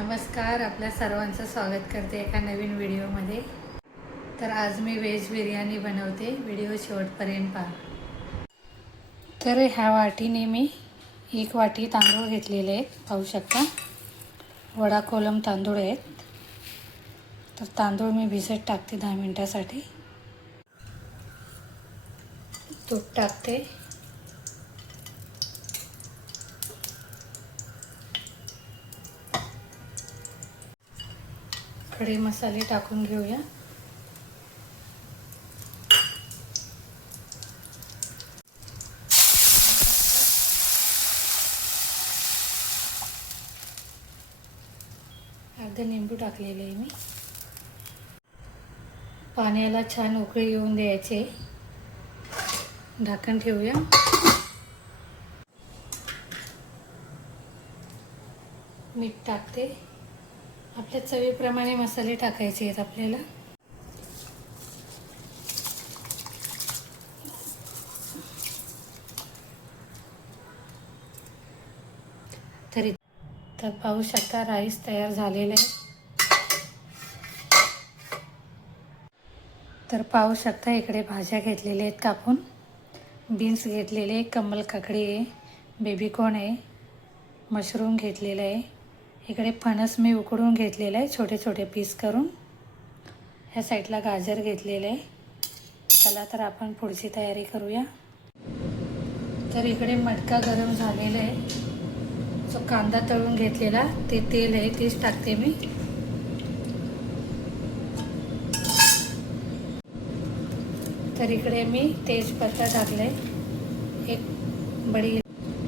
नमस्कार, आपल्या सर्वांचं स्वागत करते एका नवीन व्हिडिओमध्ये। तर आज मी व्हेज बिर्याणी बनवते, व्हिडिओ शेवटपर्यंत पहा। तर ह्या वाटीने मी 1 वाटी तांदूळ घेतलेले आहेत, पाहू शकता। वडा कोलम तांदूळ आहेत। तर तांदूळ मी भिजत टाकते 10 मिनिटांसाठी। तूप टाकते, खडे मसाले टाकून घेऊया। अर्धे लिंबू टाकलेले आहे मी। पाण्याला छान उकळी येऊन द्यायचे, झाकण ठेवूया। मीठ टाकते, आपल्या चवीप्रमाणे मसाले टाकायचे आहेत आपल्याला। तर पाहू शकता राईस तयार झालेला आहे। तर पाहू शकता इकडे भाज्या घेतलेल्या आहेत कापून। बीन्स घेतलेले, कमल काकडी आहे, बेबीकॉर्न आहे, मशरूम घेतलेला आहे। इकडे फणस मी उकडून घेतलेला आहे छोटे छोटे पीस करून। ह्या साईडला गाजर घेतलेले आहे। चला तर आपण पुढची तयारी करूया। तर इकडे मटका गरम झालेला आहे। जो कांदा तळून घेतलेला ते तेल आहे, तेच टाकते मी। तर इकडे मी तेजपत्ता टाकलाय, एक बडी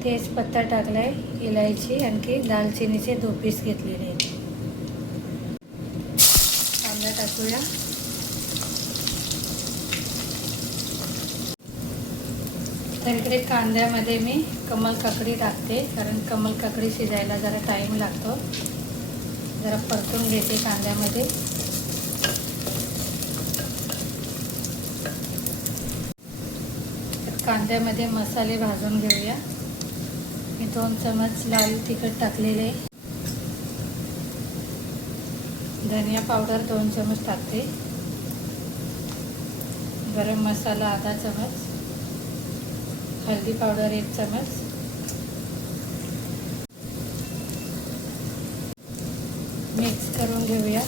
तेजपत्ता टाकलाय, इलायची, आणखी दालचिनीचे 2 पीस घेतलेले आहेत। कांदा टाकूया। तर इकडे कांद्यामध्ये मी कमल काकडी टाकते, कारण कमल काकडी शिजायला जरा टाईम लागतो। जरा परतून घेते कांद्यामध्ये। कांद्यामध्ये मसाले भाजून घेऊया। मी 2 चमच लाल तिखट टाकलेले, धनिया पावडर 2 चमच टाकते, गरम मसाला आधा चमच, हल्दी पावडर 1 चमच, मिक्स करून घेऊया।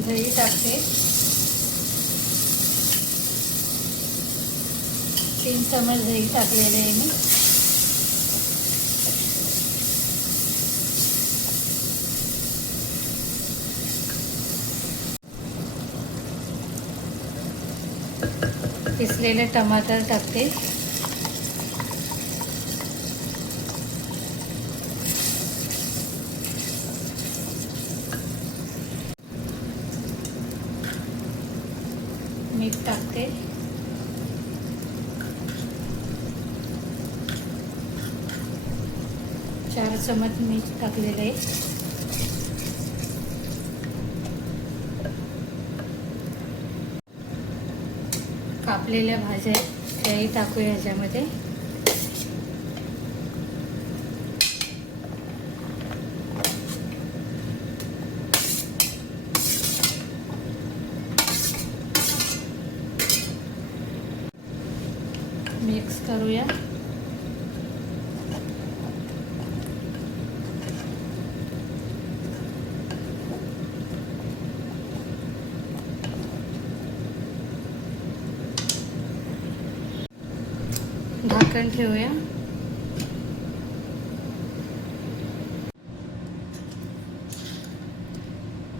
दही टाकते, 3 चमच दही टाकलेले आहे मी। किसलेले टमाटर टाकते, मीठ टाकते, चार चमच मीठ टाकलेले आहे। कापलेल्या भाज्या त्याही टाकूया ह्याच्यामध्ये। मिक्स करूया। झाकण ठेवूया।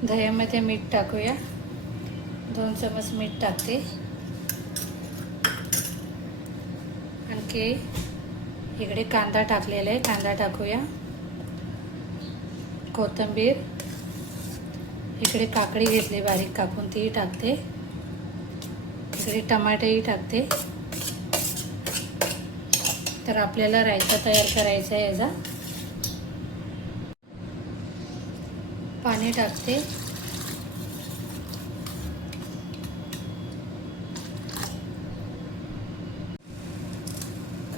दह्यामध्ये मीठ टाकूया, 2 चमच मीठ टाकते। आणखी इकडे कांदा टाकलेला आहे, कांदा टाकूया, कोथिंबीर, इकडे काकडी घेतली बारीक कापून ती टाकते, इकडे टमाटेही टाकते। तर आपल्याला रायता तयार करायचा आहे याचा। पाणी टाकते,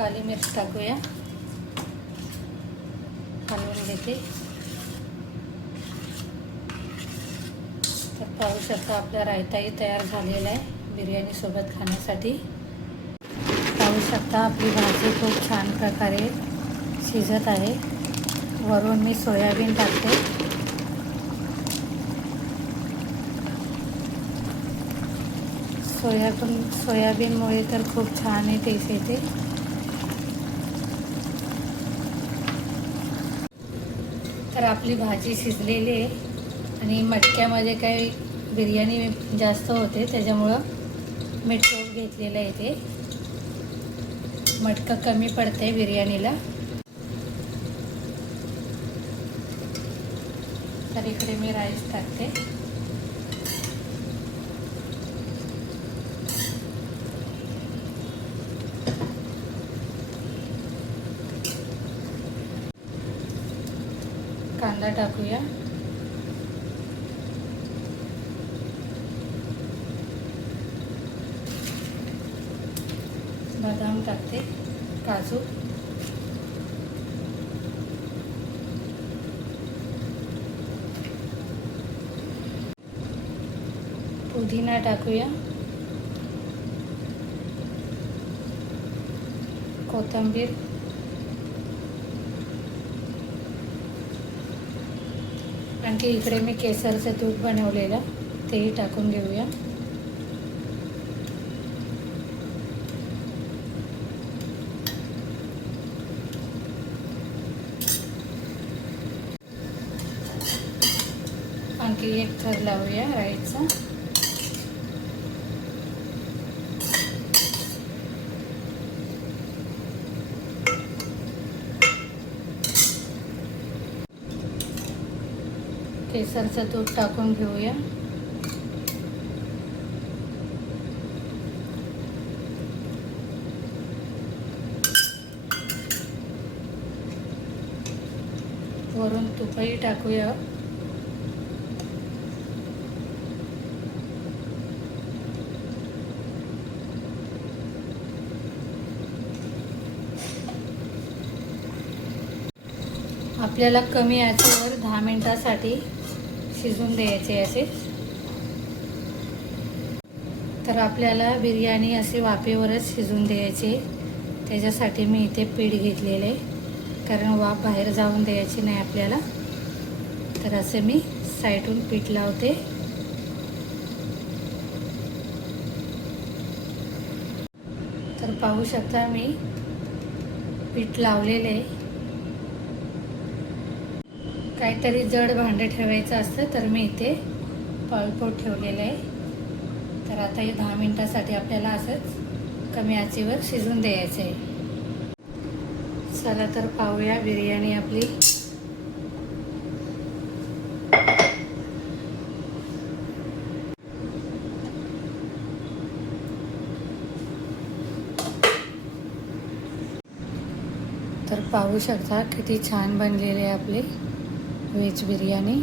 काली मिर्च टाकूया, हलवून घेते. तर पाहू शकता आपला रायताही तयार झालेला आहे बिर्याणी सोबत खाण्यासाठी. पाहू शकता आपली भाजी खूप छान प्रकारे शिजत आहे. वरून मी सोयाबीन टाकते. सोयाबीनमुळे तर खूप छान टेस्ट येते. तर आपली भाजी शिजलेली आहे आणि मटक्यामध्ये काही बिर्याणी जास्त होते त्याच्यामुळं मी टोप घेतलेलं आहे. ते मटका कमी पडते बिर्याणीला. तर इकडे मी राईस टाकते. कांदा टाकूया. बदाम टाकते, काजू, पुदिना टाकूया, कोथिंबीर, आणखी इकडे मी केसरचं दूध बनवलेलं तेही टाकून घेऊया. आणखी एक थर लावूया राईसचा. केसरचं दूध टाकून घेऊया. वरून तुपही टाकूया. आपल्याला कमी आचेवर 10 मिनिटासाठी शिजून द्यायचे असे. तर आपल्याला बिर्याणी अशी वाफेवरच शिजून द्यायची. त्याच्यासाठी मी इथे पीठ घेतलेले आहे, कारण वाफ बाहेर जाऊन द्यायची नाही आपल्याला. तर असे मी साईडून पीठ लावते. तर पाहू शकता मी पीठ लावलेले. काहीतरी जड भांडे ठेवायचं असतं तर मी इथे पळपोट ठेवलेलं आहे. तर आता हे 10 मिनिटासाठी आपल्याला असंच कमी आचेवर शिजून द्यायचं आहे. चला तर पाहूया बिर्याणी आपली. तर पाहू शकता किती छान बनलेली आहे आपली व्हेज बिर्याणी.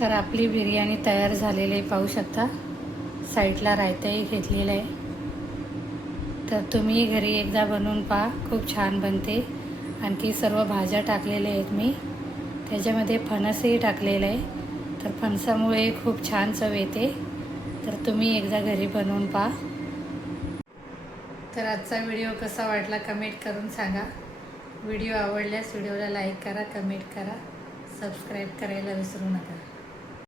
तर आपली बिर्याणी तयार झालेली आहे. पाहू शकता साईडला रायताही घेतलेला आहे. तर तुम्ही घरी एकदा बनवून पहा, खूप छान बनते. आणखी सर्व भाज्या टाकलेल्या आहेत मी. त्याच्यामध्ये फणसही टाकलेलं आहे. तर फणसामुळे खूप छान चव येते. तर तुम्ही एकदा घरी बनवून पहा. तर आजचा व्हिडिओ कसा वाटला कमेंट करून सांगा. व्हिडिओ आवडल्यास व्हिडिओला लाईक करा, कमेंट करा, सबस्क्राईब करायला विसरू नका.